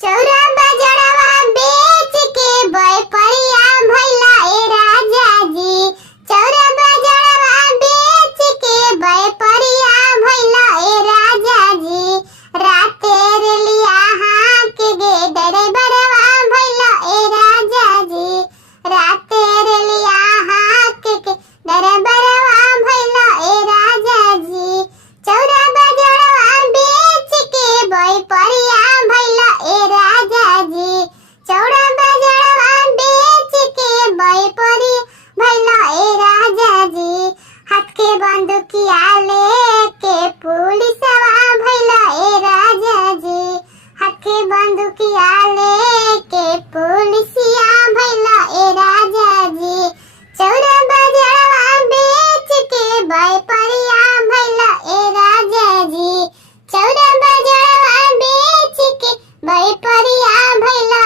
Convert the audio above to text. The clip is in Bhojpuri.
चौरा बजड़वा बेच के बैपरिया भइला ए राजा जी। चौरा बजड़वा बेच के बैपरिया भइला ए राजा जी। राते रेलिया हाथ गे ड्राइवरवा भइला ए राजा जी। राते रेलिया हाथ के ड्राइवरवा भइला ए राजा जी। चौरा बजड़वा बेच के बैपरिया भइला ए राजा जी। चौरा बजड़वा बेच के बैपरिया भइला ए राजा जी। हाथ के बंदूकिया लेके पुलिसवा भइला ए राजा जी। हाथ के बंदूकिया लेके पुलिसिया भइला ए राजा जी। चौरा बजड़वा बेच के बैपरिया भइला ए राजा जी। चौरा बजड़वा बेच के बैपरिया भइला